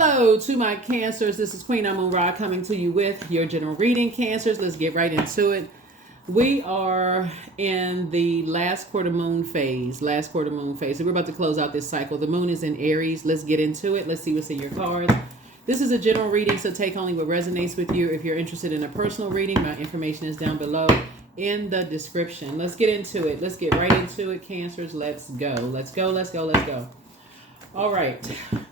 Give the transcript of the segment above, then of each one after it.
Hello to my Cancers. This is Queen Amun Ra coming to you with your general reading, Cancers. Let's get right into it. We are in the last quarter moon phase. So we're about to close out this cycle. The moon is in Aries. Let's get into it. Let's see what's in your cards. This is a general reading, so take only what resonates with you. If you're interested in a personal reading, my information is down below in the description. Let's get into it. Let's get right into it, Cancers. Let's go. Let's go. Let's go. Let's go. All right,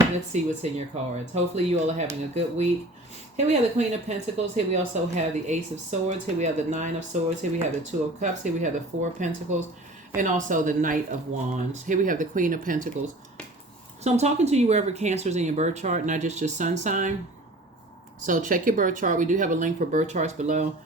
let's see what's in your cards. Hopefully you all are having a good week. Here we have the Queen of Pentacles. Here we also have the Ace of Swords. Here we have the Nine of Swords. Here we have the Two of Cups. Here we have the Four of Pentacles. And also the Knight of Wands. Here we have the Queen of Pentacles. So I'm talking to you wherever Cancer is in your birth chart, not just your sun sign. So check your birth chart. We do have a link for birth charts below.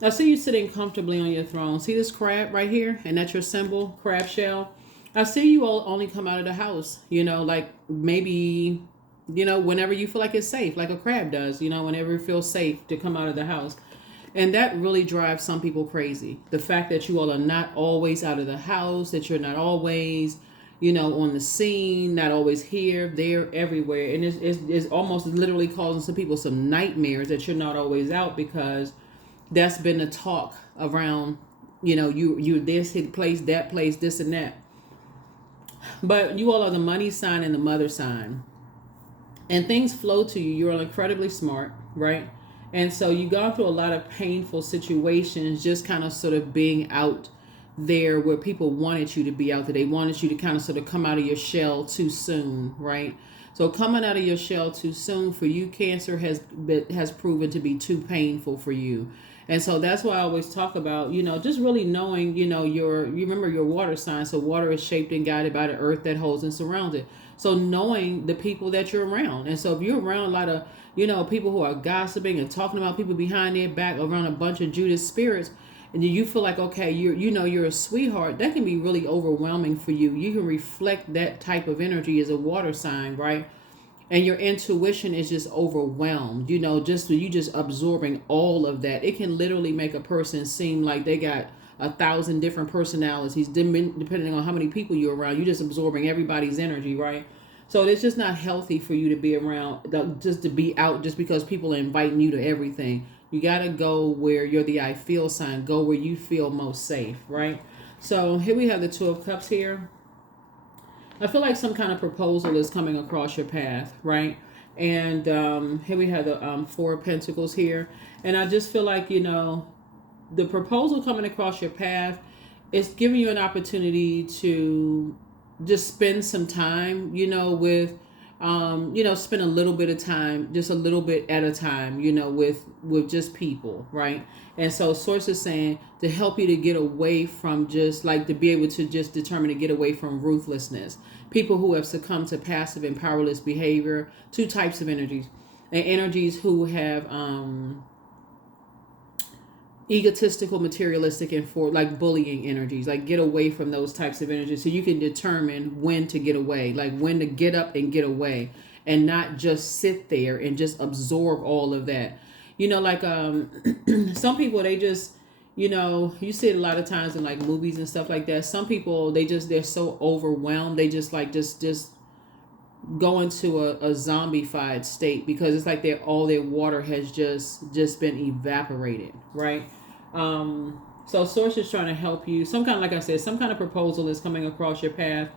I see you sitting comfortably on your throne. See this crab right here? And that's your symbol, crab shell. I see you all only come out of the house, like maybe, whenever you feel like it's safe, like a crab does, whenever it feels safe to come out of the house. And that really drives some people crazy. The fact that you all are not always out of the house, that you're not always, on the scene, not always here, there, everywhere. And it's almost literally causing some people some nightmares that you're not always out, because that's been the talk around, you this place, that place, this and that. But you all are the money sign and the mother sign. And things flow to you. You're incredibly smart, right? And so you've gone through a lot of painful situations, just kind of sort of being out there where people wanted you to be out there. They wanted you to kind of sort of come out of your shell too soon, right? So coming out of your shell too soon for you, Cancer, has proven to be too painful for you. And so that's why I always talk about, just really knowing, you remember your water sign. So water is shaped and guided by the earth that holds and surrounds it. So knowing the people that you're around. And so if you're around a lot of, people who are gossiping and talking about people behind their back, around a bunch of Judas spirits, and you feel like, okay, you're a sweetheart, that can be really overwhelming for you. You can reflect that type of energy as a water sign, right? And your intuition is just overwhelmed, you just absorbing all of that. It can literally make a person seem like they got 1,000 different personalities, depending on how many people you're around. You're just absorbing everybody's energy, right? So it's just not healthy for you to be around, just to be out just because people are inviting you to everything. You got to go where you're the I feel sign. Go where you feel most safe, right? So here we have the Two of Cups here. I feel like some kind of proposal is coming across your path, right? And here we have the Four of Pentacles here. And I just feel like, the proposal coming across your path is giving you an opportunity to just spend some time, with, spend a little bit of time, just a little bit at a time, with just people, right? And so Source is saying to help you to get away from just like to be able to just determine to get away from ruthlessness. People who have succumbed to passive and powerless behavior, two types of energies. And energies who have egotistical, materialistic, and for like bullying energies. Like get away from those types of energies so you can determine when to get away, like when to get up and get away and not just sit there and just absorb all of that. Some people, they just, you see it a lot of times in like movies and stuff like that. Some people, they're so overwhelmed. They just like, just go into a zombified state because it's like all their water has just been evaporated, right? So Source is trying to help you. Some kind of, like I said, some kind of proposal is coming across your path.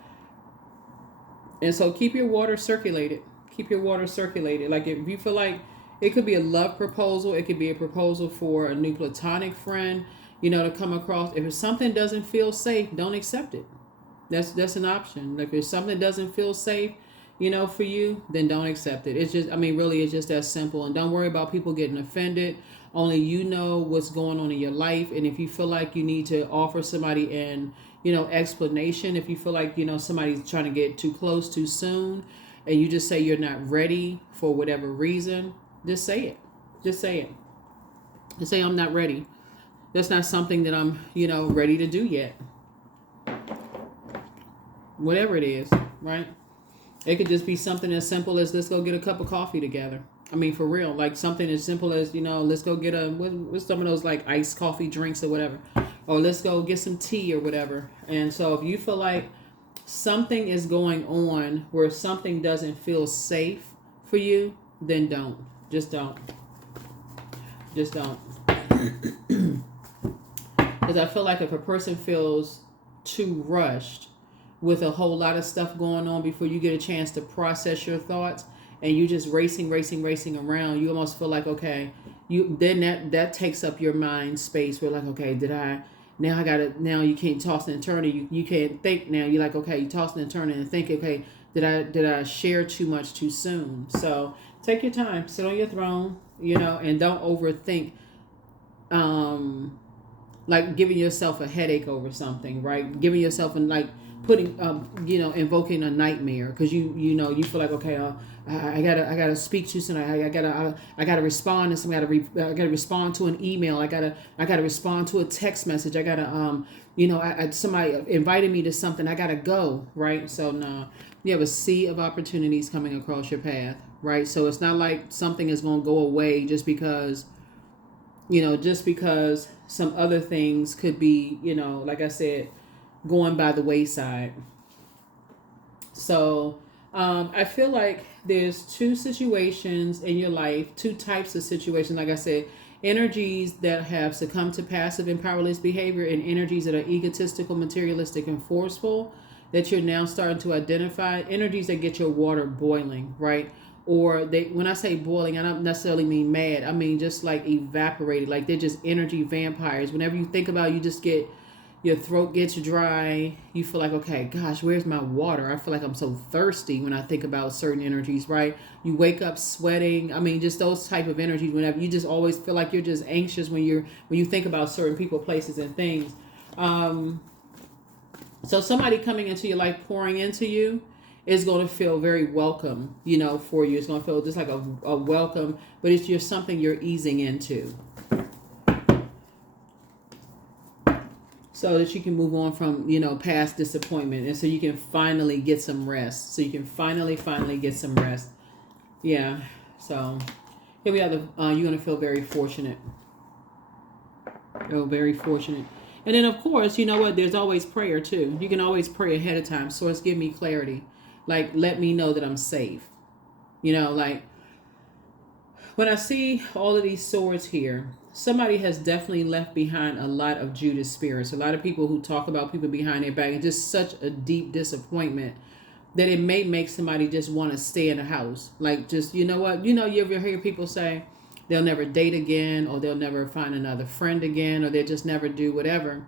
And so keep your water circulated. Keep your water circulated. Like if you feel like it could be a love proposal, it could be a proposal for a new platonic friend, to come across. If something doesn't feel safe, don't accept it. That's an option. Like if something doesn't feel safe, for you, then don't accept it. It's just, really, it's just that simple. And don't worry about people getting offended. Only you know what's going on in your life. And if you feel like you need to offer somebody an, explanation, if you feel like, somebody's trying to get too close too soon, and you just say you're not ready for whatever reason, just say it. Just say it. Just say, I'm not ready. That's not something that I'm, ready to do yet. Whatever it is, right? It could just be something as simple as let's go get a cup of coffee together. For real, like something as simple as, let's go get what's some of those like iced coffee drinks or whatever. Or let's go get some tea or whatever. And so if you feel like something is going on where something doesn't feel safe for you, then don't. Just don't. Just don't. Because I feel like if a person feels too rushed with a whole lot of stuff going on before you get a chance to process your thoughts, and you just racing around, you almost feel like, okay, you then that takes up your mind space. We're like, okay, now you can't toss and turn it. You can't think now. You're like, okay, you tossing and turning and think, okay, did I share too much too soon? So take your time, sit on your throne, and don't overthink. Like giving yourself a headache over something, right? Giving yourself putting, invoking a nightmare because you feel like, okay, I gotta speak to somebody. I gotta respond to somebody. I gotta respond to an email. I gotta respond to a text message. I gotta somebody invited me to something. I gotta go, right? So no, you have a sea of opportunities coming across your path, right? So it's not like something is gonna go away just because some other things could be, like I said, going by the wayside. So I feel like there's two situations in your life, two types of situations. Like I said, energies that have succumbed to passive and powerless behavior, and energies that are egotistical, materialistic, and forceful that you're now starting to identify. Energies that get your water boiling, right? Or when I say boiling, I don't necessarily mean mad. I mean just like evaporated. Like they're just energy vampires. Whenever you think about it, you just get, your throat gets dry. You feel like, okay, gosh, where's my water? I feel like I'm so thirsty when I think about certain energies, right? You wake up sweating. I mean, just those type of energies. Whenever you just always feel like you're just anxious when you think about certain people, places, and things. So somebody coming into your life, pouring into you, is going to feel very welcome, for you. It's going to feel just like a welcome, but it's just something you're easing into. So that you can move on from, past disappointment. And so you can finally get some rest. So you can finally get some rest. Yeah. So here we are. You're going to feel very fortunate. Oh, very fortunate. And then, of course, you know what? There's always prayer, too. You can always pray ahead of time. Source, give me clarity. Like, let me know that I'm safe. Like, when I see all of these swords here, somebody has definitely left behind a lot of Judas spirits. A lot of people who talk about people behind their back. It's just such a deep disappointment that it may make somebody just want to stay in the house. Like, just, you know what? You ever hear people say they'll never date again, or they'll never find another friend again, or they'll just never do whatever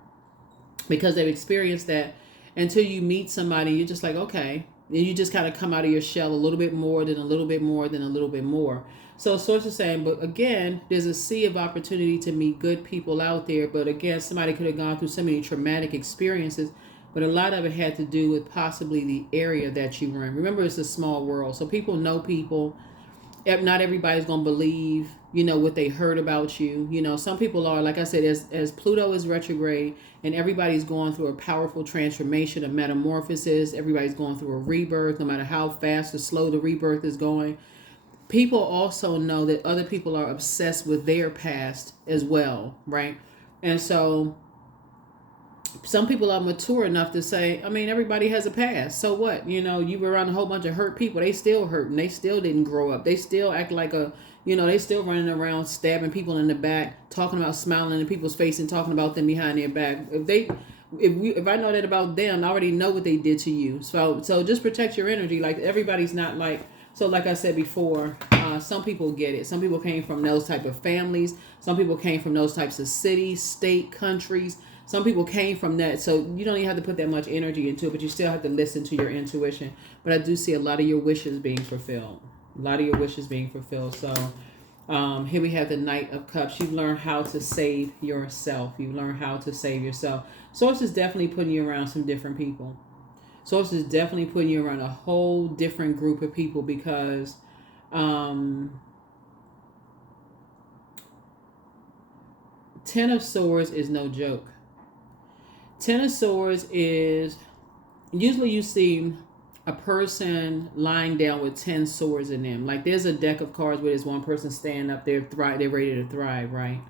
because they've experienced that. Until you meet somebody, you're just like, okay. And you just kind of come out of your shell a little bit more, then a little bit more, then a little bit more. So Source is saying, but again, there's a sea of opportunity to meet good people out there. But again, somebody could have gone through so many traumatic experiences, but a lot of it had to do with possibly the area that you were in. Remember, it's a small world. So people know people. Not everybody's going to believe, what they heard about you. Some people are, like I said, as Pluto is retrograde and everybody's going through a powerful transformation, a metamorphosis. Everybody's going through a rebirth, no matter how fast or slow the rebirth is going. People also know that other people are obsessed with their past as well, right? And so some people are mature enough to say, I mean, everybody has a past. So what? You were around a whole bunch of hurt people. They still hurt and they still didn't grow up. They still act like they still running around stabbing people in the back, talking about smiling in people's face and talking about them behind their back. If I know that about them, I already know what they did to you. So just protect your energy. Like everybody's not like, so like I said before, some people get it. Some people came from those type of families. Some people came from those types of cities, state, countries. Some people came from that. So you don't even have to put that much energy into it, but you still have to listen to your intuition. But I do see a lot of your wishes being fulfilled. So here we have the Knight of Cups. You've learned how to save yourself. Source is definitely putting you around some different people. Source is definitely putting you around a whole different group of people because Ten of Swords is no joke. Ten of Swords is, usually you see a person lying down with 10 swords in them. Like there's a deck of cards where there's one person standing up there, they're ready to thrive, right?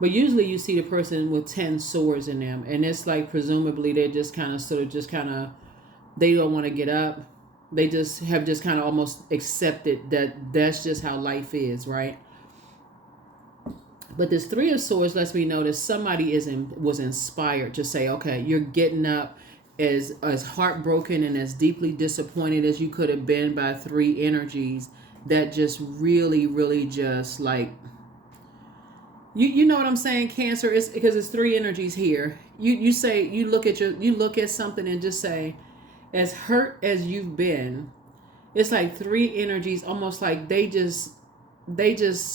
But usually you see the person with 10 swords in them. And it's like presumably they're just kind of they don't want to get up. They just have just kind of almost accepted that that's just how life is, right? But this Three of Swords lets me know that somebody was inspired to say, okay, you're getting up as heartbroken and as deeply disappointed as you could have been by three energies that just really, really just like, you know what I'm saying, Cancer? It's because it's three energies here. You say, you look at something and just say, as hurt as you've been, it's like three energies, almost like they just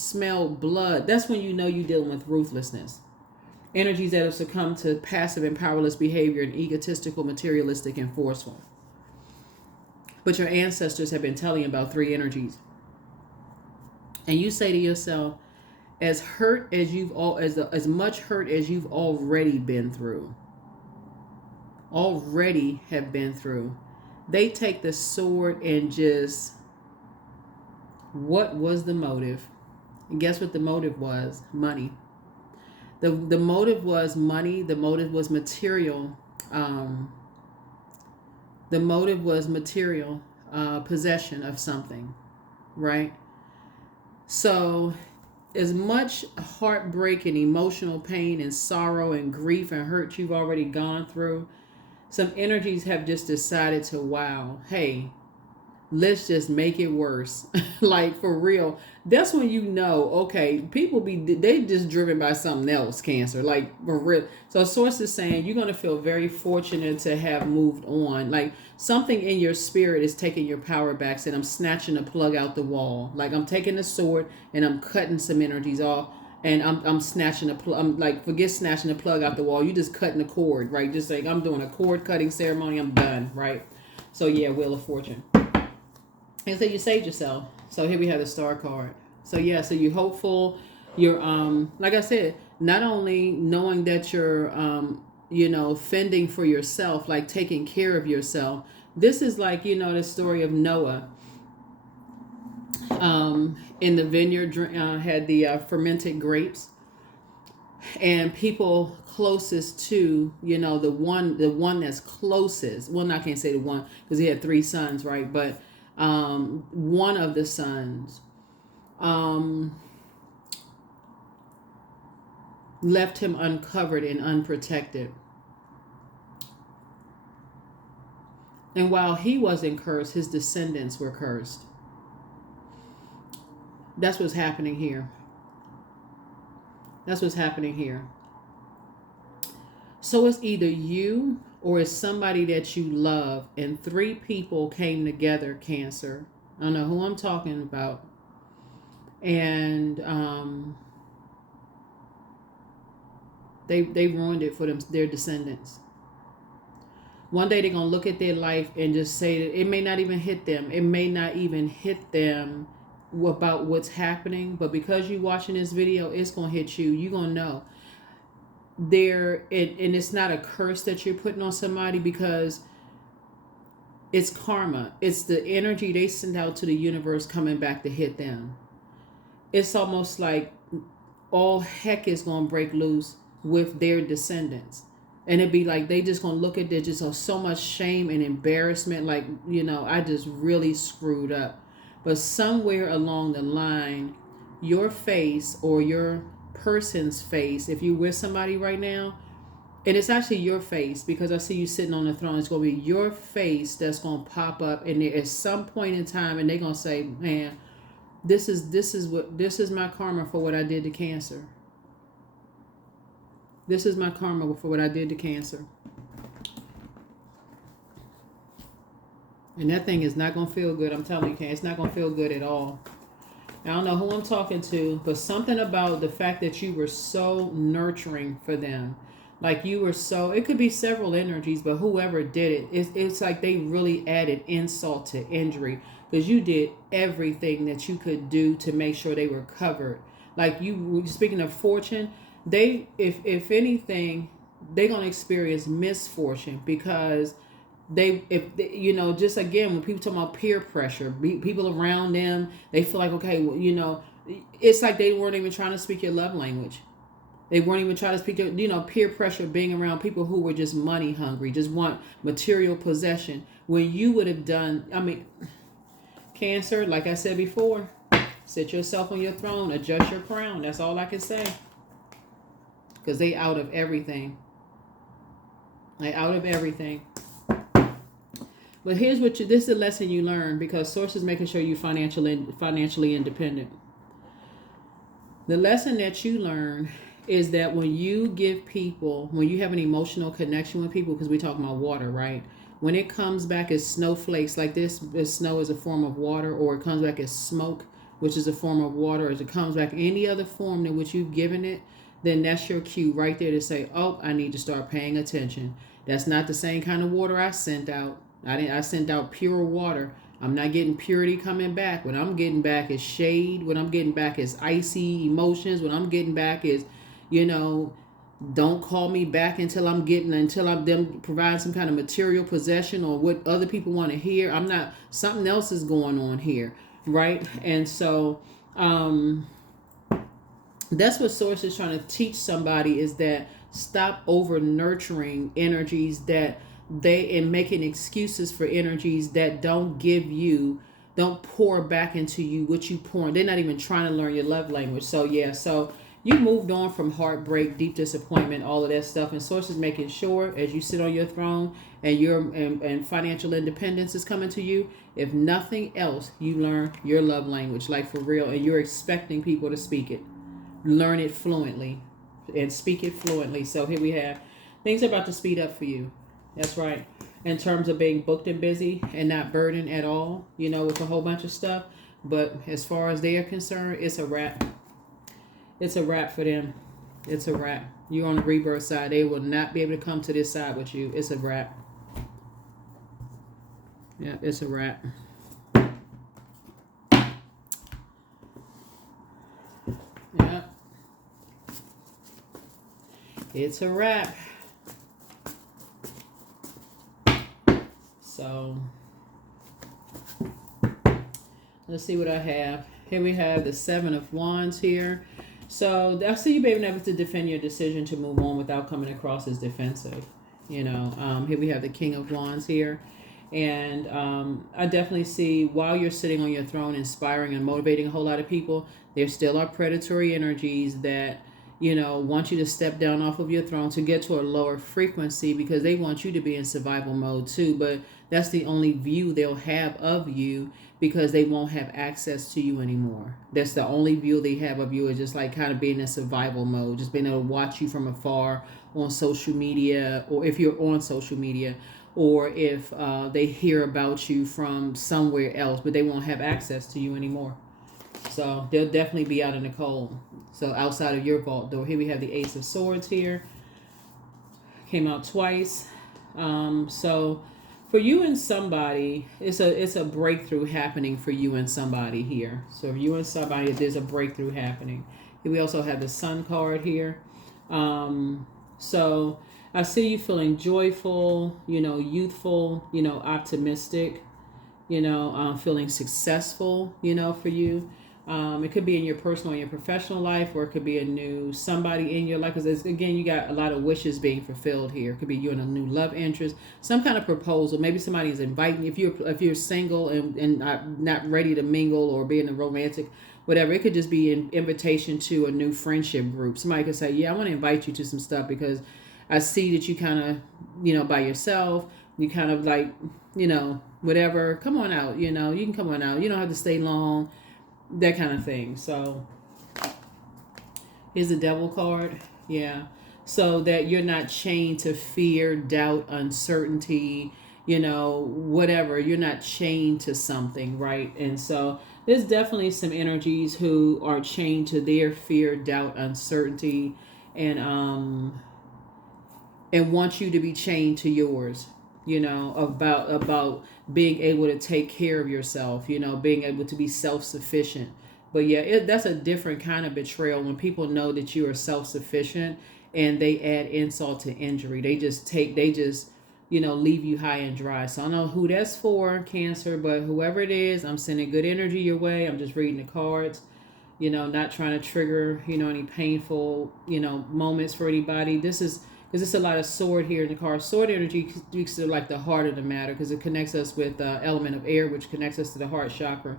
smell blood. That's when you know you're dealing with ruthlessness. Energies that have succumbed to passive and powerless behavior and egotistical, materialistic, and forceful. But your ancestors have been telling you about three energies. And you say to yourself, as hurt as as much hurt as you've already been through, they take the sword and just, what was the motive? And guess what the motive was? Money. The motive was money. The motive was material. The motive was material possession of something, right? So as much heartbreak and emotional pain and sorrow and grief and hurt you've already gone through, some energies have just decided to, wow, hey, let's just make it worse. Like, for real. That's when you know, okay, they just driven by something else, Cancer. Like, for real. So source is saying you're going to feel very fortunate to have moved on. Like, something in your spirit is taking your power back, saying, I'm snatching the plug out the wall. Like, I'm taking the sword and I'm cutting some energies off. And I'm snatching the plug. I'm like, forget snatching the plug out the wall. You just cutting the cord, right? Just like, I'm doing a cord cutting ceremony. I'm done, right? So yeah, Wheel of Fortune. And so you saved yourself. So here we have the Star card. So yeah, so you're hopeful. You're like I said, not only knowing that you're fending for yourself, like taking care of yourself. This is like, the story of Noah. In the vineyard, had the fermented grapes, and people closest to, the one that's closest. Well, I can't say the one because he had three sons, right? But one of the sons left him uncovered and unprotected. And while he wasn't cursed, his descendants were cursed. That's what's happening here. That's what's happening here. So it's either you or it's somebody that you love, and three people came together, Cancer. I don't know who I'm talking about. And they ruined it for their descendants. One day they're going to look at their life and just say that it may not even hit them. It may not even hit them about what's happening, but because you're watching this video, it's going to hit you. You're going to know. And it's not a curse that you're putting on somebody, because it's karma. It's the energy they send out to the universe coming back to hit them. It's almost like all heck is going to break loose with their descendants. And it'd be like they just going to look at there just so much shame and embarrassment, like, I just really screwed up. But somewhere along the line, your face or your person's face, if you're with somebody right now, and it's actually your face, because I see you sitting on the throne, it's going to be your face that's going to pop up, and at some point in time, and they're going to say, man, this is my karma for what I did to Cancer. This is my karma for what I did to Cancer. And that thing is not going to feel good. I'm telling you, it's not going to feel good at all. I don't know who I'm talking to, but something about the fact that you were so nurturing for them. Like you were so, it could be several energies, but whoever did it, it's like they really added insult to injury, because you did everything that you could do to make sure they were covered. Like speaking of fortune, if anything, they're going to experience misfortune, because just again, when people talk about peer pressure, people around them, they feel like, okay, well, it's like they weren't even trying to speak your love language. They weren't even trying to speak to, peer pressure, being around people who were just money hungry, just want material possession. When you would have done, Cancer, like I said before, sit yourself on your throne, adjust your crown. That's all I can say. Because they out of everything. They out of everything. But here's this is the lesson you learn, because Source is making sure you're financially independent. The lesson that you learn is that when you have an emotional connection with people, because we're talking about water, right? When it comes back as snowflakes like this snow is a form of water, or it comes back as smoke, which is a form of water, or it comes back any other form in which you've given it, then that's your cue right there to say, oh, I need to start paying attention. That's not the same kind of water I sent out. I sent out pure water. I'm not getting purity coming back. What I'm getting back is shade. What I'm getting back is icy emotions. What I'm getting back is, don't call me back until I'm them providing some kind of material possession or what other people want to hear. Something else is going on here, right? And so that's what Source is trying to teach somebody, is that stop over nurturing energies and making excuses for energies that don't pour back into you what you pour. They're not even trying to learn your love language. So you moved on from heartbreak, deep disappointment, all of that stuff. And Source is making sure, as you sit on your throne and financial independence is coming to you, if nothing else, you learn your love language, like for real, and you're expecting people to speak it. Learn it fluently and speak it fluently. So here we have things are about to speed up for you. That's right. In terms of being booked and busy and not burdened at all, with a whole bunch of stuff. But as far as they are concerned, it's a wrap. It's a wrap for them. It's a wrap. You're on the rebirth side. They will not be able to come to this side with you. It's a wrap. Yeah, it's a wrap. Yeah. It's a wrap. So, let's see what I have. Here we have the Seven of Wands here. So, I see you being able to defend your decision to move on without coming across as defensive. Here we have the King of Wands here. And I definitely see, while you're sitting on your throne inspiring and motivating a whole lot of people, there still are predatory energies that, want you to step down off of your throne to get to a lower frequency, because they want you to be in survival mode too. But that's the only view they'll have of you, because they won't have access to you anymore. That's the only view they have of you, is just like kind of being in survival mode, just being able to watch you from afar on social media, or if you're on social media, or if they hear about you from somewhere else, but they won't have access to you anymore. So they'll definitely be out in the cold. So outside of your vault door. Here we have the Ace of Swords here. Came out twice. So for you and somebody, it's a breakthrough happening for you and somebody here. So if you and somebody, there's a breakthrough happening. Here we also have the Sun card here. So I see you feeling joyful, youthful, optimistic, feeling successful, for you. It could be in your personal and your professional life, or it could be a new somebody in your life. Because again, you got a lot of wishes being fulfilled here. It could be you and a new love interest, some kind of proposal. Maybe somebody's inviting you. If you're single and not ready to mingle or be in a romantic, whatever. It could just be an invitation to a new friendship group. Somebody could say, "Yeah, I want to invite you to some stuff because I see that you kind of, by yourself. You kind of like, whatever. Come on out. You can come on out. You don't have to stay long." That kind of thing. So here's the Devil card. Yeah. So that you're not chained to fear, doubt, uncertainty, whatever. You're not chained to something, right? And so there's definitely some energies who are chained to their fear, doubt, uncertainty, and want you to be chained to yours. About being able to take care of yourself, being able to be self-sufficient. But yeah, that's a different kind of betrayal when people know that you are self-sufficient and they add insult to injury. They just leave you high and dry. So I don't know who that's for, Cancer, but whoever it is, I'm sending good energy your way. I'm just reading the cards. not trying to trigger, any painful, moments for anybody. This is because it's a lot of sword here in the card. Sword energy speaks to like the heart of the matter because it connects us with the element of air, which connects us to the heart chakra.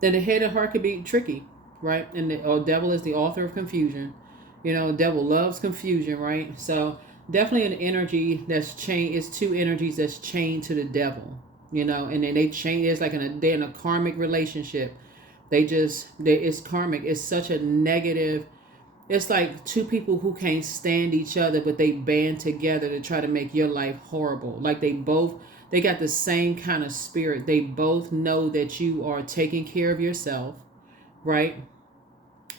Then the head and heart can be tricky, right? And the devil is the author of confusion. Devil loves confusion, right? So definitely an energy that's chained. It's two energies that's chained to the devil, and then they chain. It's like they're in a karmic relationship. It's karmic. It's such a negative. It's like two people who can't stand each other, but they band together to try to make your life horrible. Like they got the same kind of spirit. They both know that you are taking care of yourself, right?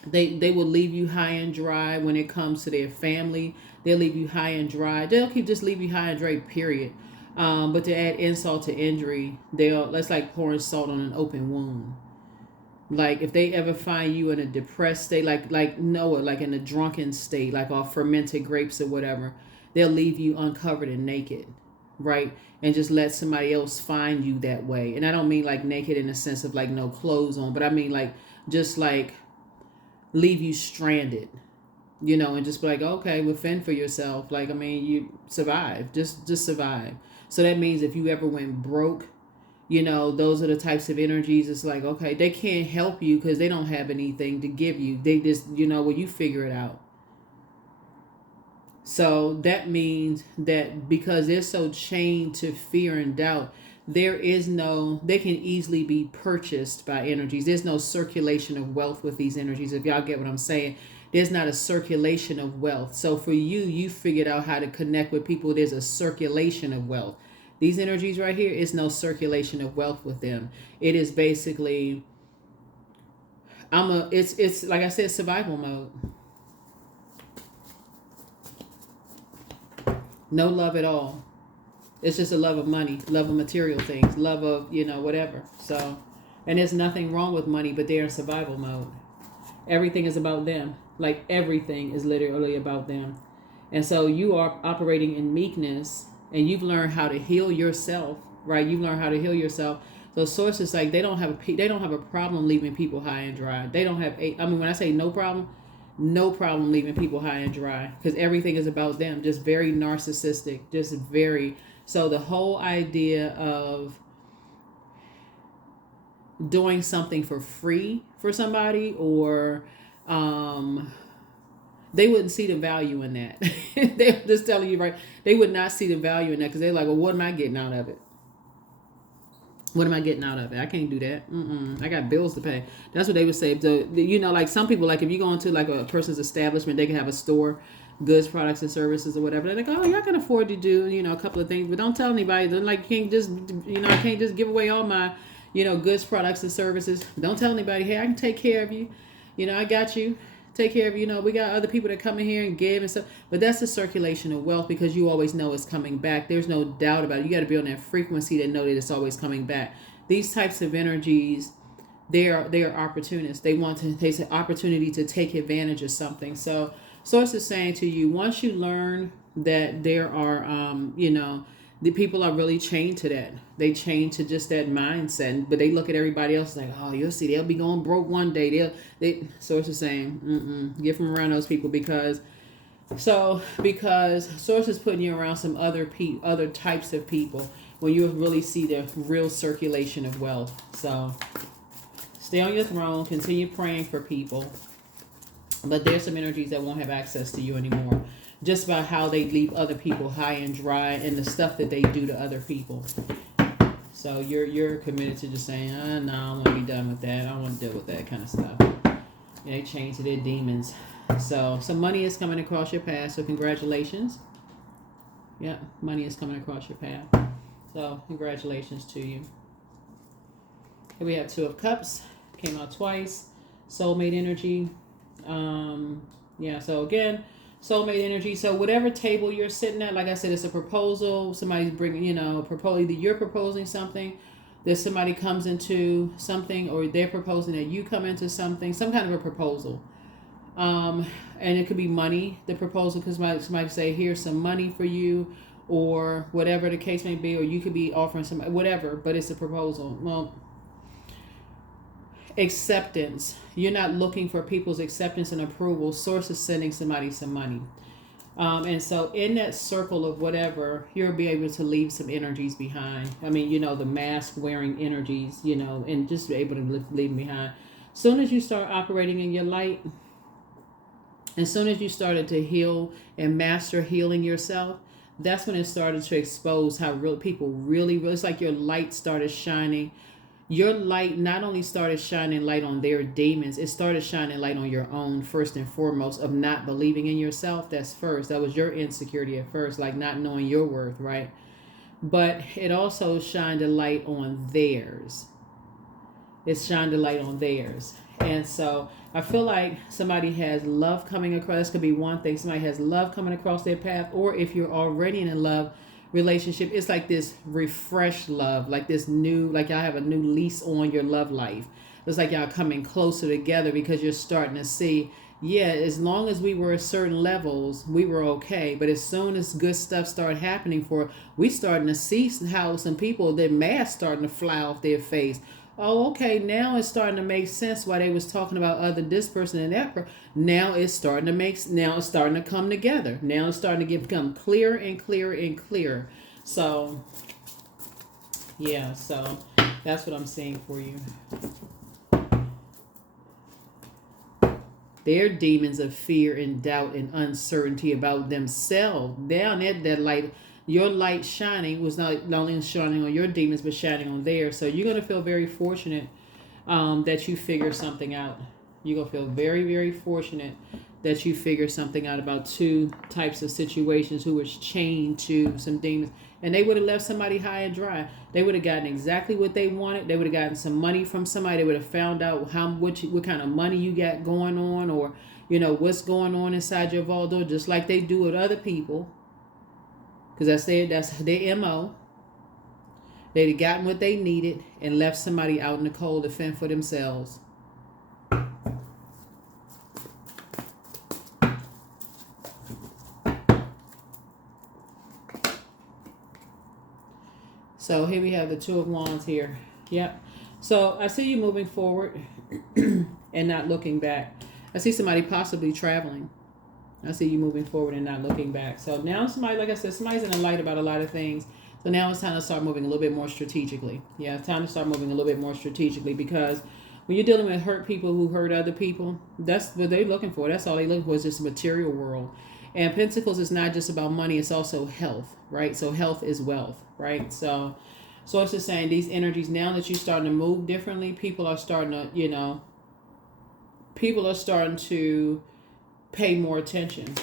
They will leave you high and dry when it comes to their family. They'll leave you high and dry. They'll just leave you high and dry, period. But to add insult to injury, that's like pouring salt on an open wound. Like if they ever find you in a depressed state, like Noah, like in a drunken state, like off fermented grapes or whatever, they'll leave you uncovered and naked, right? And just let somebody else find you that way. And I don't mean like naked in the sense of like no clothes on, but I mean like just like leave you stranded, and just be like, okay, well, fend for yourself. Like, I mean, you survive, just survive. So that means if you ever went broke, those are the types of energies. It's like, okay, they can't help you because they don't have anything to give you. They just, well, you figure it out. So that means that because they're so chained to fear and doubt, they can easily be purchased by energies. There's no circulation of wealth with these energies. If y'all get what I'm saying, there's not a circulation of wealth. So for you figured out how to connect with people. There's a circulation of wealth. These energies right here is no circulation of wealth with them. It is basically, it's like I said, survival mode. No love at all. It's just a love of money, love of material things, love of, whatever. So, and there's nothing wrong with money, but they're in survival mode. Everything is about them. Like everything is literally about them. And so you are operating in meekness and you've learned how to heal yourself, right? You've learned how to heal yourself. Those sources, like they don't have a problem leaving people high and dry. They don't have when I say no problem leaving people high and dry because everything is about them. Just very narcissistic, just very. So the whole idea of doing something for free for somebody or they wouldn't see the value in that. They're just telling you, right? They would not see the value in that because they're like, well, what am I getting out of it? What am I getting out of it? I can't do that. I got bills to pay. That's what they would say. So, like some people, like if you go into like a person's establishment, they can have a store, goods, products, and services or whatever. They're like, oh, y'all can afford to do, a couple of things, but don't tell anybody. They're like, you can't just, I can't just give away all my, goods, products, and services. Don't tell anybody, hey, I can take care of you. I got you. Take care of, we got other people that come in here and give and stuff. But that's the circulation of wealth because you always know it's coming back. There's no doubt about it. You got to be on that frequency to know that it's always coming back. These types of energies, they are opportunists. They say opportunity to take advantage of something. So Source is saying to you, once you learn that there are, the people are really chained to that. They chained to just that mindset, but they look at everybody else like, oh, you'll see, they'll be going broke one day. Source is saying, get from around those people because Source is putting you around some other types of people when you really see the real circulation of wealth. So stay on your throne, continue praying for people, but there's some energies that won't have access to you anymore. Just about how they leave other people high and dry and the stuff that they do to other people. So you're committed to just saying, no, I want to be done with that. I don't want to deal with that kind of stuff. And they change to their demons. So some money is coming across your path. So congratulations. Yeah, money is coming across your path. So congratulations to you. Here we have Two of Cups. Came out twice. Soulmate energy. So again, soulmate energy. So whatever table you're sitting at, like I said, it's a proposal. Somebody's bringing, either you're proposing something, that somebody comes into something, or they're proposing that you come into something, some kind of a proposal. And it could be money, the proposal, because somebody say, here's some money for you, or whatever the case may be, or you could be offering somebody, whatever, but it's a proposal. Well, acceptance. You're not looking for people's acceptance and approval. Source is sending somebody some money. And so in that circle of whatever, you'll be able to leave some energies behind. I mean, the mask wearing energies, and just be able to leave them behind. Soon as you start operating in your light, as soon as you started to heal and master healing yourself, that's when it started to expose how real people really, it's like your light started shining. Your light not only started shining light on their demons, it started shining light on your own first and foremost of not believing in yourself. That's first. That was your insecurity at first, like not knowing your worth, right? But it also shined a light on theirs. It shined a light on theirs. And so I feel like somebody has love coming across. This could be one thing. Somebody has love coming across their path. Or if you're already in a love relationship, it's like this refreshed love, like this new, like y'all have a new lease on your love life. It's like y'all coming closer together because you're starting to see, yeah, as long as we were at certain levels, we were okay. But as soon as good stuff started happening we starting to see how some people, their masks starting to fly off their face. Oh, okay, now it's starting to make sense why they was talking about this person and that. Now it's starting to come together. Now it's starting to become clearer and clearer and clearer. So, yeah, so that's what I'm saying for you. Their demons of fear and doubt and uncertainty about themselves. Down at that light, your light shining was not only shining on your demons, but shining on theirs. So you're going to feel very fortunate that you figure something out. You're going to feel very, very fortunate that you figure something out about two types of situations who was chained to some demons. And they would have left somebody high and dry. They would have gotten exactly what they wanted. They would have gotten some money from somebody. They would have found out what kind of money you got going on, or, what's going on inside your vault door, just like they do with other people. Because that's their MO. They'd have gotten what they needed and left somebody out in the cold to fend for themselves. So here we have the Two of Wands here. Yep. So I see you moving forward and not looking back. I see somebody possibly traveling. I see you moving forward and not looking back. So now somebody, like I said, somebody's in the light about a lot of things. So now it's time to start moving a little bit more strategically. Yeah, it's time to start moving a little bit more strategically, because when you're dealing with hurt people who hurt other people, that's what they're looking for. That's all they're looking for, is just a material world. And Pentacles is not just about money, it's also health, right? So health is wealth, right? So it's just saying these energies, now that you're starting to move differently, people are starting to, pay more attention,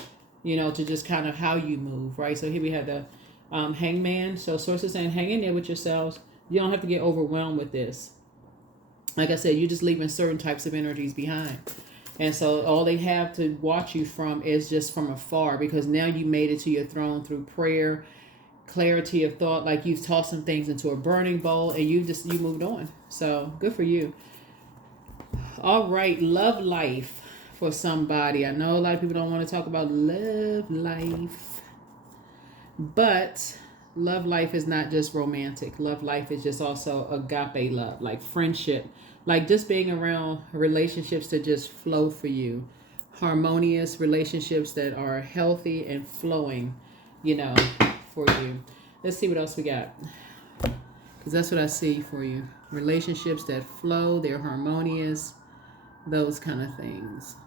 to just kind of how you move, right? So here we have the Hangman. So Source is saying, hang in there with yourselves. You don't have to get overwhelmed with this. Like I said, you're just leaving certain types of energies behind. And so all they have to watch you from is just from afar, because now you made it to your throne through prayer, clarity of thought, like you've tossed some things into a burning bowl and you moved on. So good for you. All right, love life for somebody. I know a lot of people don't want to talk about love life, but love life is not just romantic. Love life is just also agape love, like friendship, like just being around relationships that just flow for you, harmonious relationships that are healthy and flowing, for you. Let's see what else we got, because that's what I see for you. Relationships that flow, they're harmonious, those kind of things.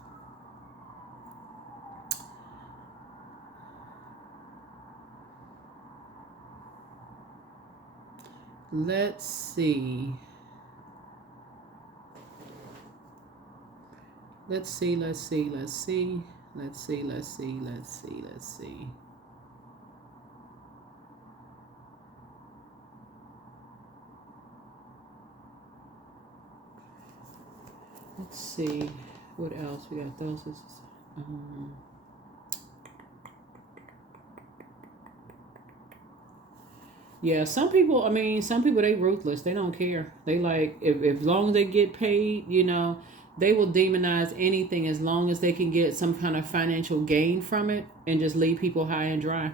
Let's see. Let's see. Let's see what else we got. Those is yeah, some people they ruthless. They don't care. They like, if as long as they get paid, they will demonize anything as long as they can get some kind of financial gain from it and just leave people high and dry.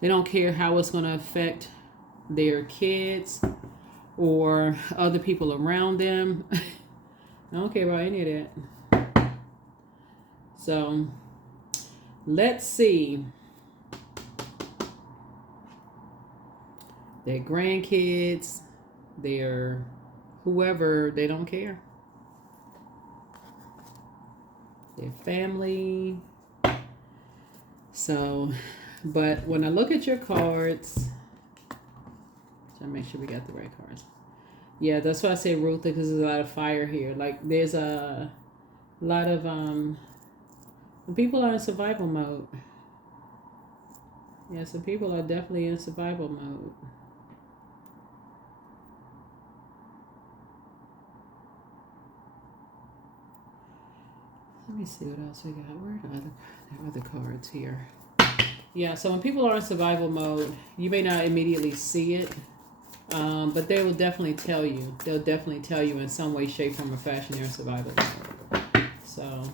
They don't care how it's going to affect their kids or other people around them. I don't care about any of that. So let's see. Their grandkids, their whoever, they don't care. Their family. So, but when I look at your cards, try to make sure we got the right cards. Yeah, that's why I say Ruth, because there's a lot of fire here. Like there's a lot of people are in survival mode. Yeah, some people are definitely in survival mode. Let me see what else we got. Where are the other cards here? Yeah, so when people are in survival mode, you may not immediately see it, but they will definitely tell you. They'll definitely tell you in some way, shape, form, or fashion they're in survival mode. So,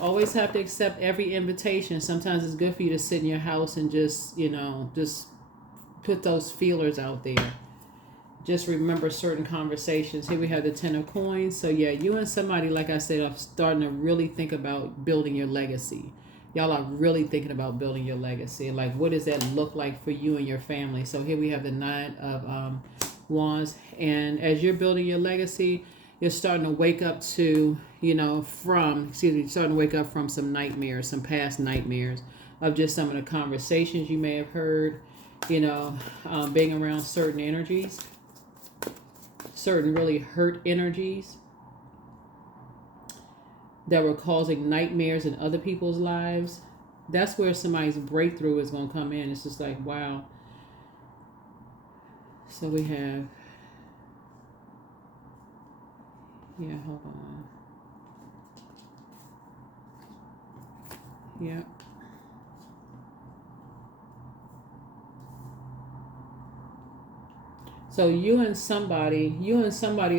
always have to accept every invitation. Sometimes it's good for you to sit in your house and just put those feelers out there. Just remember certain conversations. Here we have the 10 of coins. So yeah, you and somebody, like I said, are starting to really think about building your legacy. Y'all are really thinking about building your legacy. Like, what does that look like for you and your family? So here we have the 9 of Wands. And as you're building your legacy, you're starting to wake up to, starting to wake up from some nightmares, some past nightmares of just some of the conversations you may have heard, being around certain energies. Certain really hurt energies that were causing nightmares in other people's lives. That's where somebody's breakthrough is going to come in. It's just like, wow. So we have, hold on. Yeah. So you and somebody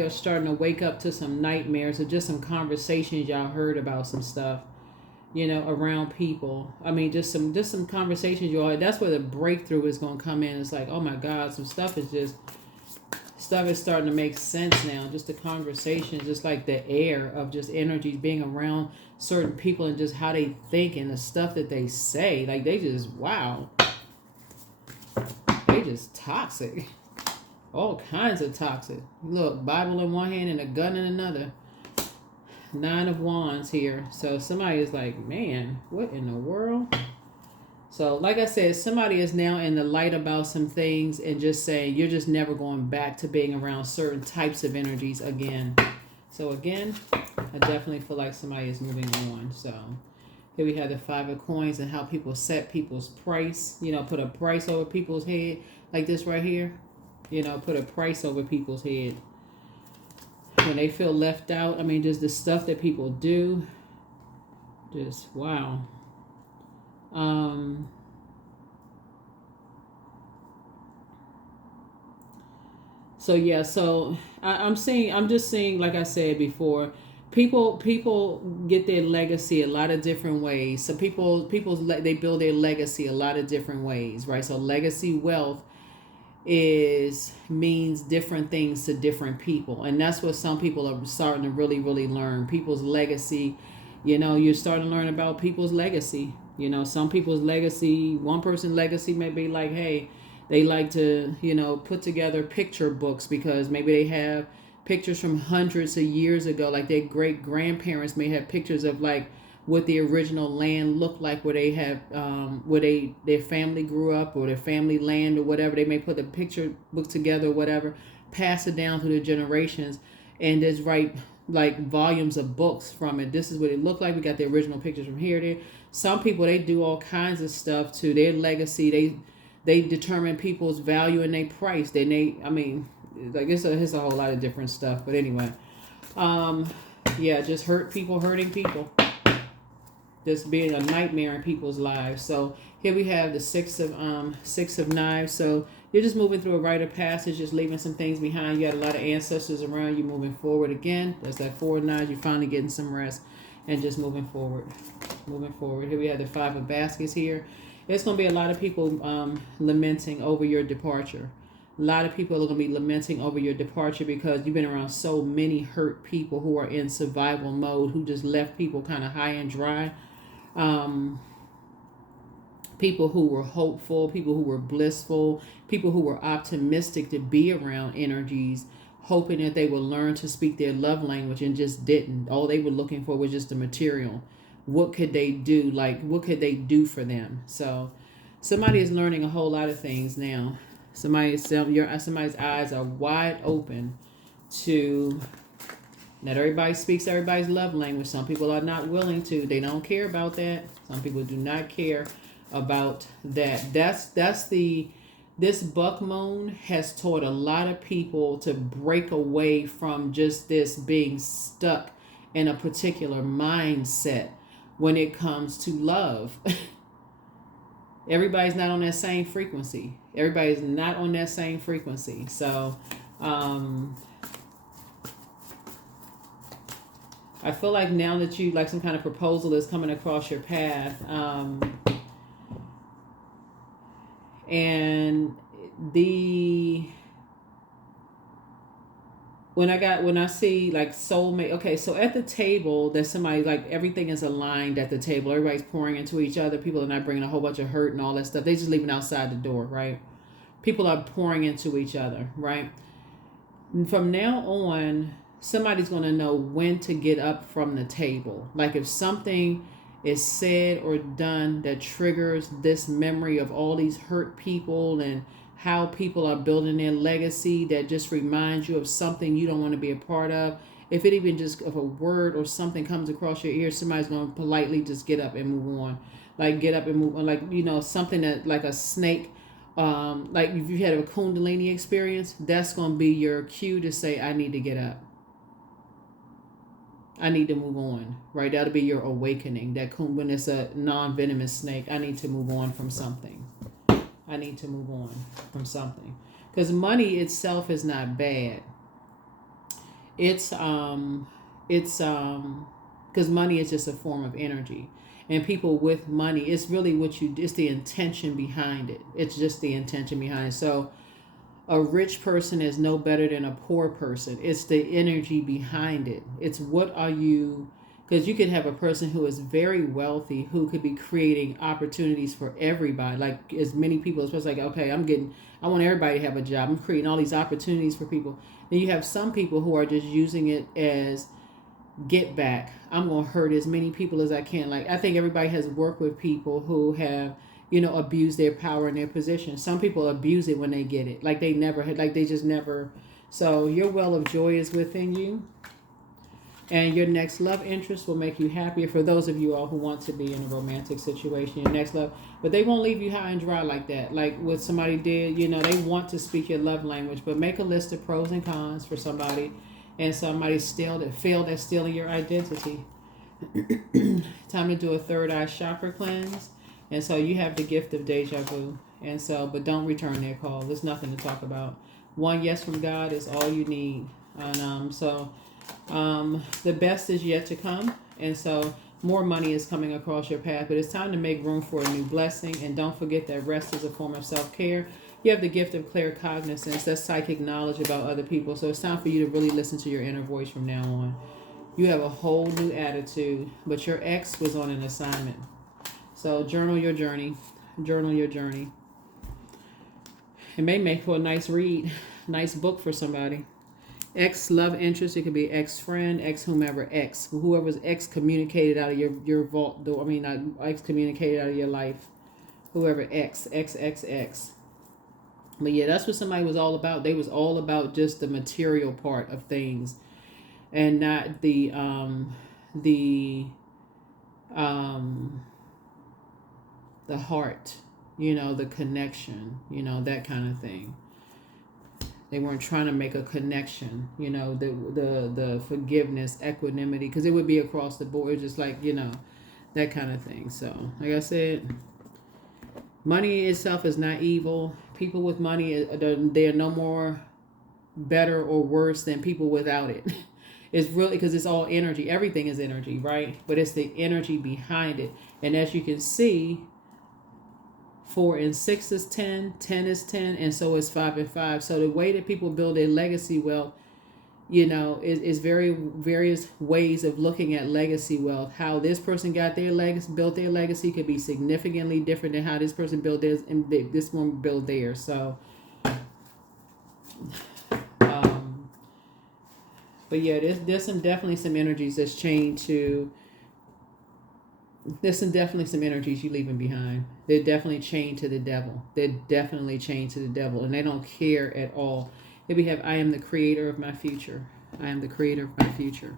are starting to wake up to some nightmares or just some conversations y'all heard about some stuff, around people. I mean, just some conversations y'all had. That's where the breakthrough is going to come in. It's like, oh my God, stuff is starting to make sense now. Just the conversations, just like the air of just energies being around certain people and just how they think and the stuff that they say. Like they just, wow. They just toxic. All kinds of toxic. Look, Bible in one hand and a gun in another. 9 of Wands here. So somebody is like, man, what in the world? So like I said, somebody is now in the light about some things and just saying you're just never going back to being around certain types of energies again. So again, I definitely feel like somebody is moving on. So here we have the 5 of Coins and how people set people's price. Put a price over people's head like this right here. Put a price over people's head. When they feel left out, I mean, just the stuff that people do. Just, wow. So, yeah, so I'm just seeing, like I said before, people get their legacy a lot of different ways. So they build their legacy a lot of different ways, right? So legacy wealth means different things to different people, and that's what some people are starting to really learn. People's legacy, you're starting to learn about people's legacy. Some people's legacy, one person's legacy may be like, hey, they like to put together picture books because maybe they have pictures from hundreds of years ago. Like their great grandparents may have pictures of like what the original land looked like, where they have where their family grew up, or their family land, or whatever. They may put the picture book together or whatever, pass it down through the generations, and just write like volumes of books from it. This is what it looked like. We got the original pictures from here. There, some people, they do all kinds of stuff to their legacy. They determine people's value and their price. It's a whole lot of different stuff. But anyway, just hurting people. Just being a nightmare in people's lives. So here we have the 6 of Knives. So you're just moving through a rite of passage, just leaving some things behind. You got a lot of ancestors around you, moving forward again. That's that 4 of Knives. You're finally getting some rest and just moving forward. Here we have the 5 of Baskets here. There's going to be a lot of people lamenting over your departure. A lot of people are going to be lamenting over your departure because you've been around so many hurt people who are in survival mode, who just left people kind of high and dry. People who were hopeful, people who were blissful, people who were optimistic to be around energies, hoping that they would learn to speak their love language and just didn't. All they were looking for was just the material. What could they do? Like, what could they do for them? So somebody is learning a whole lot of things now. Somebody's eyes are wide open to, not everybody speaks everybody's love language. Some people are not willing to. They don't care about that. Some people do not care about that. This buck moon has taught a lot of people to break away from just this being stuck in a particular mindset when it comes to love. Everybody's not on that same frequency. Everybody's not on that same frequency. So I feel like now that you, like, some kind of proposal is coming across your path, and when I see like soulmate, okay, so at the table, there's somebody, like, everything is aligned at the table. Everybody's pouring into each other. People are not bringing a whole bunch of hurt and all that stuff. They just leaving outside the door, right? People are pouring into each other, right? And from now on, somebody's going to know when to get up from the table. Like, if something is said or done that triggers this memory of all these hurt people and how people are building their legacy, that just reminds you of something you don't want to be a part of. If it even just, if a word or something comes across your ear, somebody's going to politely just get up and move on. Like, get up and move on. Like, you know, something that, like a snake, like if you had a Kundalini experience, that's going to be your cue to say, I need to get up. I need to move on, right? That'll be your awakening. That when it's a non-venomous snake, I need to move on from something. I need to move on from something. Because money itself is not bad. It's because money is just a form of energy. And people with money, it's really it's the intention behind it. It's just the intention behind it. So a rich person is no better than a poor person. It's the energy behind it. It's what are you, because you could have a person who is very wealthy who could be creating opportunities for everybody. Like, as many people, it's like, okay, I want everybody to have a job. I'm creating all these opportunities for people. Then you have some people who are just using it as get back. I'm going to hurt as many people as I can. Like, I think everybody has worked with people who have, abuse their power and their position. Some people abuse it when they get it. Like, they never had, like, they just never. So your well of joy is within you. And your next love interest will make you happier. For those of you all who want to be in a romantic situation, your next love. But they won't leave you high and dry like that. Like what somebody did, they want to speak your love language. But make a list of pros and cons for somebody. And somebody failed at stealing your identity. Time to do a third eye chakra cleanse. And so you have the gift of deja vu. And so, but don't return their call. There's nothing to talk about. One yes from God is all you need. And the best is yet to come. And so more money is coming across your path. But it's time to make room for a new blessing. And don't forget that rest is a form of self-care. You have the gift of clear cognizance. That's psychic knowledge about other people. So it's time for you to really listen to your inner voice from now on. You have a whole new attitude. But your ex was on an assignment. So journal your journey. Journal your journey. It may make for a nice read. Nice book for somebody. Ex love interest. It could be ex friend, ex whomever, ex. Whoever's excommunicated out of your vault door. I mean, not excommunicated out of your life. Whoever ex. But yeah, that's what somebody was all about. They was all about just the material part of things. And not the heart, the connection, that kind of thing. They weren't trying to make a connection, the forgiveness, equanimity, because it would be across the board, just like, that kind of thing. So, like I said, money itself is not evil. People with money, they're no more better or worse than people without it. It's really, because it's all energy. Everything is energy, right? But it's the energy behind it. And as you can see, 4 and 6 is 10, 10 is 10, and so is 5 and 5. So the way that people build their legacy wealth, is very various ways of looking at legacy wealth. How this person got their legacy, built their legacy, could be significantly different than how this person built theirs, and this one built theirs. So, but yeah, there's definitely some energies that's chained to. There's definitely some energies you're leaving behind. They're definitely chained to the devil. They're definitely chained to the devil, and they don't care at all. Here we have, I am the creator of my future. I am the creator of my future.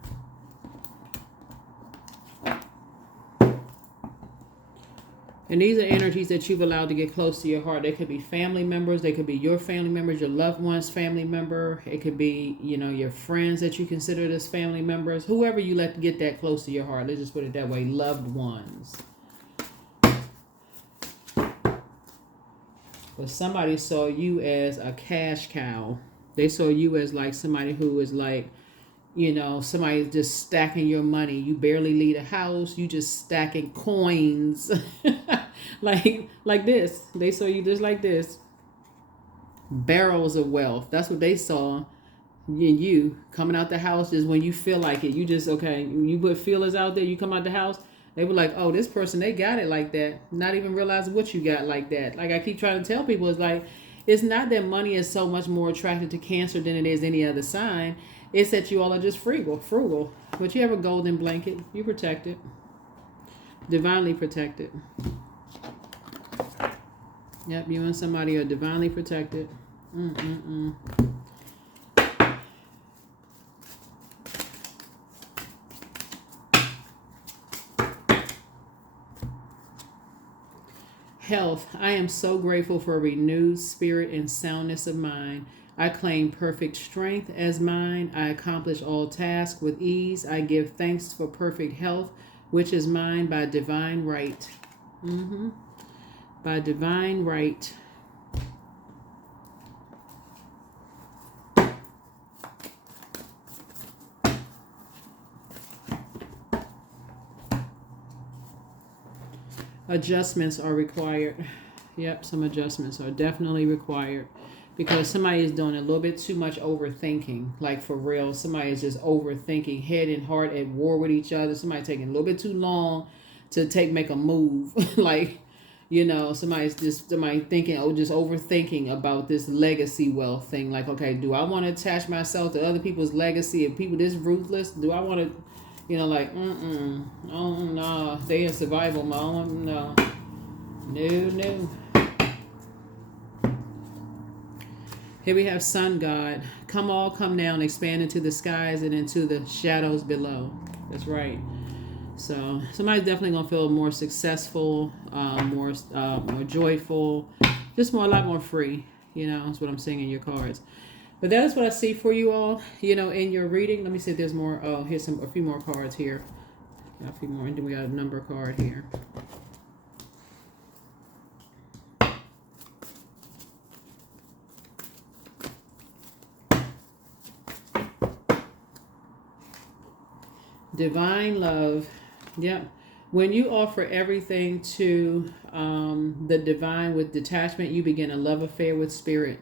And these are energies that you've allowed to get close to your heart. They could be family members. They could be your family members, your loved one's family member. It could be, your friends that you consider as family members. Whoever you let get that close to your heart. Let's just put it that way. Loved ones. But somebody saw you as a cash cow. They saw you as like somebody who is like, somebody just stacking your money. You barely leave a house. You just stacking coins. like this. They saw you just like this. Barrels of wealth. That's what they saw in you coming out the house. Is when you feel like it. You just, okay, you put feelers out there. You come out the house. They were like, oh, this person, they got it like that. Not even realizing what you got like that. Like I keep trying to tell people, it's like, it's not that money is so much more attracted to Cancer than it is any other sign. It's that you all are just frugal. But you have a golden blanket. You protect it. Divinely protected. Yep, you and somebody are divinely protected. Health. I am so grateful for a renewed spirit and soundness of mind. I claim perfect strength as mine. I accomplish all tasks with ease. I give thanks for perfect health, which is mine by divine right. By divine right. Adjustments are required. Yep, some adjustments are definitely required. Because somebody is doing a little bit too much overthinking. Like for real, somebody is just overthinking, head and heart at war with each other. Somebody taking a little bit too long to make a move. Like, somebody thinking, just overthinking about this legacy wealth thing. Like, okay, do I want to attach myself to other people's legacy? If people this ruthless, do I want to, oh no, they in survival mode. No. Here we have Sun God. Come down, expand into the skies and into the shadows below. That's right. So somebody's definitely going to feel more successful, more joyful, just a lot more free. That's what I'm seeing in your cards. But that is what I see for you all, in your reading. Let me see if there's more. Oh, here's a few more cards here. Got a few more. And then we got a number card here. Divine love. Yep. When you offer everything to the divine with detachment, you begin a love affair with spirit.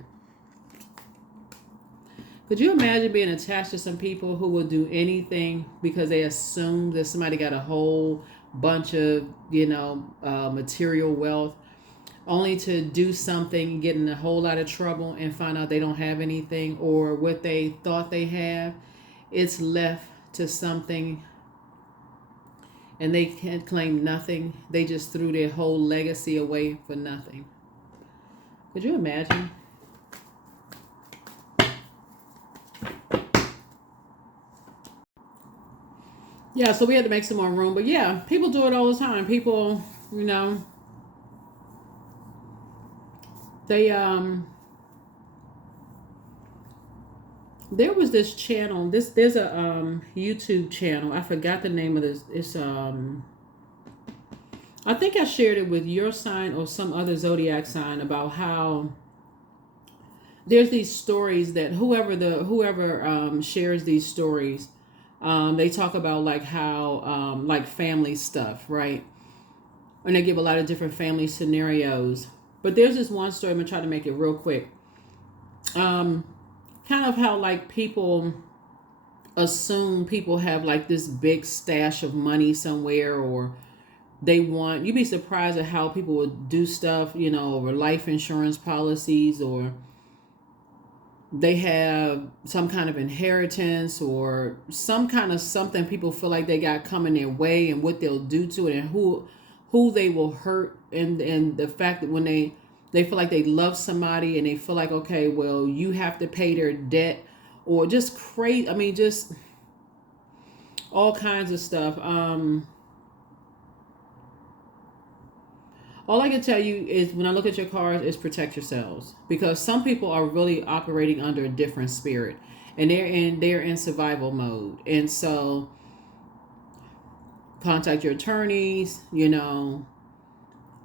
Could you imagine being attached to some people who will do anything because they assume that somebody got a whole bunch of, material wealth, only to do something, get in a whole lot of trouble and find out they don't have anything, or what they thought they have, it's left to something and they can't claim nothing. They just threw their whole legacy away for nothing. Could you imagine? Yeah, so we had to make some more room. But yeah, people do it all the time. People, they, there was this channel, there's a YouTube channel. I forgot the name of this. It's, I think I shared it with your sign or some other zodiac sign about how there's these stories that whoever shares these stories, they talk about like how like family stuff, right? And they give a lot of different family scenarios. But there's this one story, I'm going to try to make it real quick. Kind of how like people assume people have like this big stash of money somewhere, or you'd be surprised at how people would do stuff, over life insurance policies, or they have some kind of inheritance or some kind of something people feel like they got coming their way, and what they'll do to it, and who they will hurt, and the fact that when they feel like they love somebody and they feel like, okay, well, you have to pay their debt, or just crazy. I mean, just all kinds of stuff. All I can tell you is, when I look at your cards, is protect yourselves, because some people are really operating under a different spirit, and they're in survival mode. And so contact your attorneys,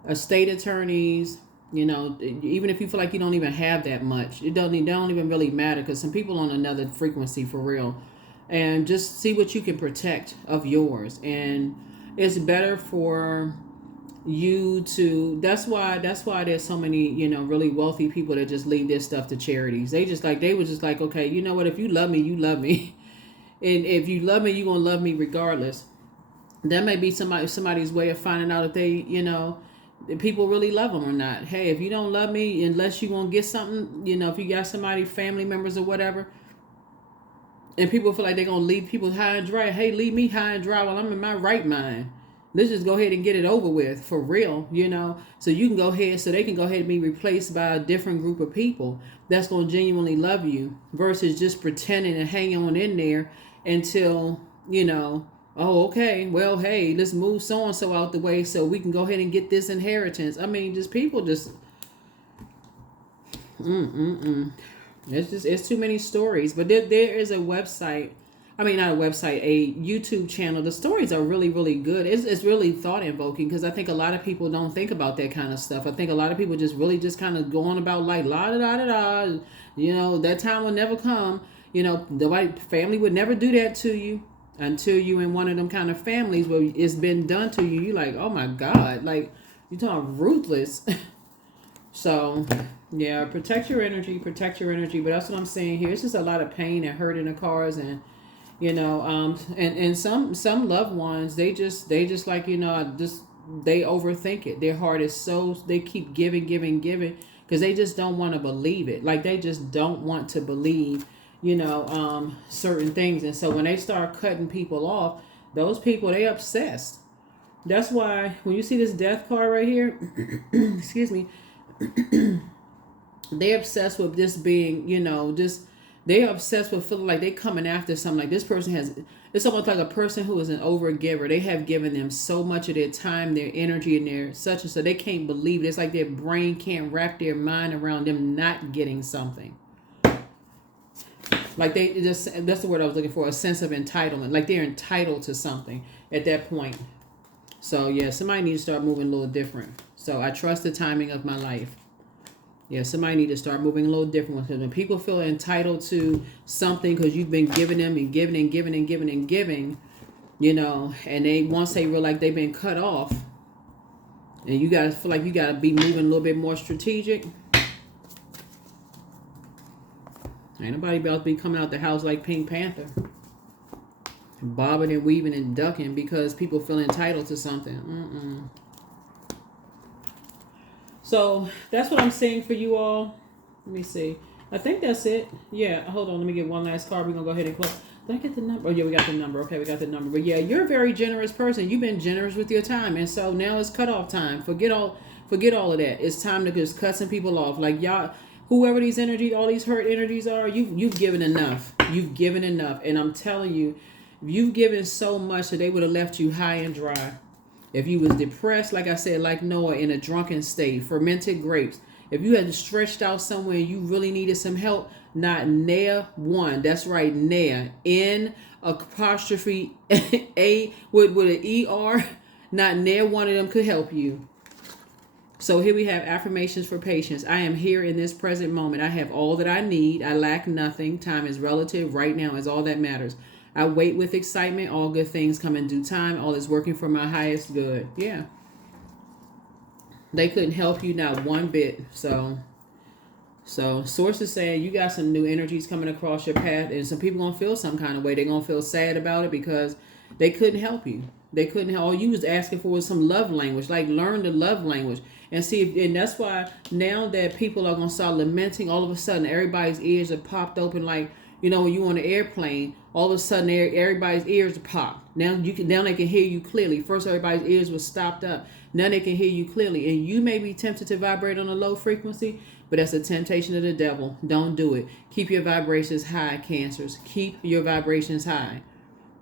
estate attorneys, even if you feel like you don't even have that much, it don't even really matter, because some people on another frequency for real. And just see what you can protect of yours. And it's better for you to, that's why there's so many, really wealthy people that just leave this stuff to charities. They were just like, okay, you know what, if you love me, you love me. And if you love me, you're going to love me regardless. That may be somebody's way of finding out if they, if people really love them or not. Hey, if you don't love me, unless you're going to get something, if you got somebody, family members or whatever, and people feel like they're going to leave people high and dry. Hey, leave me high and dry while I'm in my right mind. Let's just go ahead and get it over with, for real, so you can go ahead, so they can go ahead and be replaced by a different group of people that's going to genuinely love you, versus just pretending and hanging on in there until, oh, okay, well, hey, let's move so-and-so out the way so we can go ahead and get this inheritance. I mean, just people just, it's too many stories. But there is a website, not a website, a YouTube channel. The stories are really, really good. It's really thought-invoking, because I think a lot of people don't think about that kind of stuff. I think a lot of people just really just kind of go on about like la-da-da-da-da. That time will never come. The family would never do that to you until you in one of them kind of families where it's been done to you. You're like, oh my God, like, you're talking ruthless. So, yeah, protect your energy. But that's what I'm saying here. It's just a lot of pain and hurt in the cars, and and some loved ones, they just like, they overthink it. Their heart is so, they keep giving, because they just don't want to believe it. Like, they just don't want to believe, certain things. And so when they start cutting people off, those people, they obsessed. That's why when you see this death card right here, excuse me, they obsessed with this being, they're obsessed with feeling like they coming after something. Like, this person it's almost like a person who is an overgiver. They have given them so much of their time, their energy, and their such and so. They can't believe it. It's like their brain can't wrap their mind around them not getting something. Like, that's the word I was looking for, a sense of entitlement. Like, they're entitled to something at that point. So, yeah, somebody needs to start moving a little different. So, I trust the timing of my life. Yeah, somebody need to start moving a little different with it. When people feel entitled to something because you've been giving them and giving and giving and giving and giving, and once they realize like they've been cut off, and you gotta feel like you gotta be moving a little bit more strategic. Ain't nobody about to be coming out the house like Pink Panther, bobbing and weaving and ducking because people feel entitled to something. So that's what I'm saying for you all. Let me see. I think that's it. Yeah, hold on. Let me get one last card. We're going to go ahead and close. Did I get the number? Oh, yeah, we got the number. Okay, we got the number. But yeah, you're a very generous person. You've been generous with your time. And so now it's cutoff time. Forget all of that. It's time to just cut some people off. Like, y'all, whoever these energies, all these hurt energies are, you've given enough. You've given enough. And I'm telling you, you've given so much that they would have left you high and dry. If you was depressed, like I said, like Noah, in a drunken state, fermented grapes. If you had stretched out somewhere and you really needed some help, not near one. That's right, near. N apostrophe A with an ER. Not near one of them could help you. So here we have affirmations for patience. I am here in this present moment. I have all that I need. I lack nothing. Time is relative. Right now is all that matters. I wait with excitement. All good things come in due time. All is working for my highest good. Yeah. They couldn't help you not one bit. So source is saying you got some new energies coming across your path, and some people gonna feel some kind of way. They're gonna feel sad about it because they couldn't help you. They couldn't help. All you was asking for was some love language. Like, learn the love language and see if, and that's why now that people are gonna start lamenting, all of a sudden everybody's ears are popped open. Like, you know, when you on an airplane, all of a sudden everybody's ears are popped. Now they can hear you clearly. First everybody's ears were stopped up. Now they can hear you clearly, and you may be tempted to vibrate on a low frequency, but that's a temptation of the devil. Don't do it. Keep your vibrations high, Cancers. Keep your vibrations high.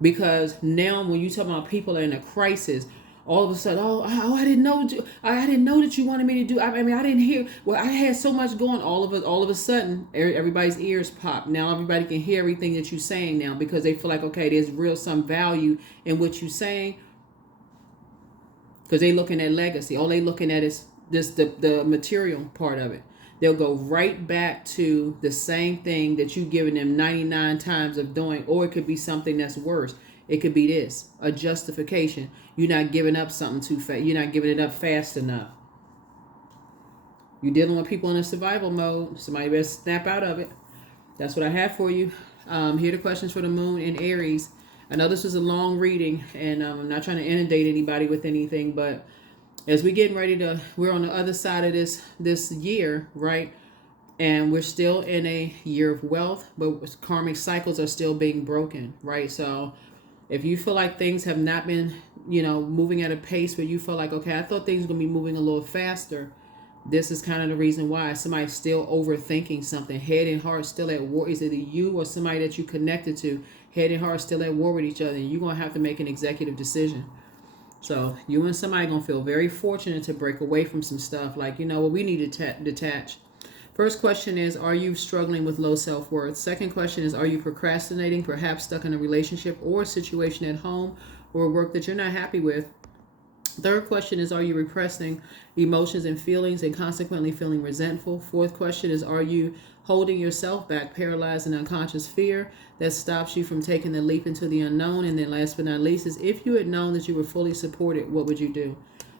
Because now when you talk about people in a crisis, all of a sudden, I didn't know. I didn't know that you wanted me to do. I mean, I didn't hear. Well, I had so much going. All of a sudden, everybody's ears pop. Now everybody can hear everything that you're saying now because they feel like, okay, there's real some value in what you're saying. Because they looking at legacy. All they looking at is the material part of it. They'll go right back to the same thing that you've given them 99 times of doing, or it could be something that's worse. It could be this, a justification. You're not giving up something too fast. You're not giving it up fast enough. You're dealing with people in a survival mode. Somebody better snap out of it. That's what I have for you. Here are the questions for the moon in Aries. I know this was a long reading, and I'm not trying to inundate anybody with anything, but as we're getting ready to, we're on the other side of this year, right? And we're still in a year of wealth, but karmic cycles are still being broken, right? So if you feel like things have not been, moving at a pace where you feel like, okay, I thought things were going to be moving a little faster, this is kind of the reason why. Somebody's still overthinking something. Head and heart still at war. Is it you or somebody that you connected to? Head and heart still at war with each other. And you're going to have to make an executive decision. So you and somebody going to feel very fortunate to break away from some stuff. Like, we need to detach. First question is, are you struggling with low self-worth? Second question is, are you procrastinating, perhaps stuck in a relationship or a situation at home or work that you're not happy with? Third question is, are you repressing emotions and feelings and consequently feeling resentful? Fourth question is, are you holding yourself back, paralyzed in unconscious fear that stops you from taking the leap into the unknown? And then last but not least is, if you had known that you were fully supported, what would you do?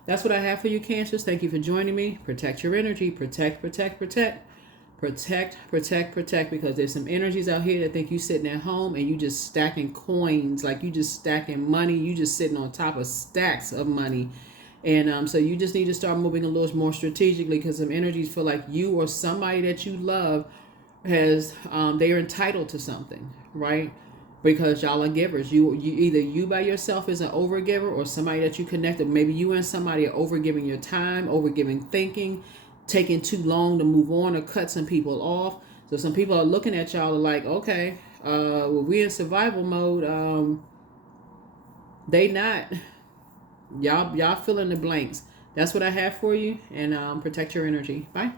That's what I have for you, Cancers. Thank you for joining me. Protect your energy. Protect, protect, protect. Protect, protect, protect, because there's some energies out here that think you sitting at home and you just stacking coins, like you just stacking money, you just sitting on top of stacks of money. And so you just need to start moving a little more strategically, because some energies feel like you or somebody that you love has, they are entitled to something, right? Because y'all are givers. You either you by yourself is an overgiver, or somebody that you connected. Maybe you and somebody are overgiving your time, overgiving thinking, taking too long to move on, or cut some people off. So some people are looking at y'all like, okay, well, we in survival mode. They not. Y'all fill in the blanks. That's what I have for you. And protect your energy. Bye.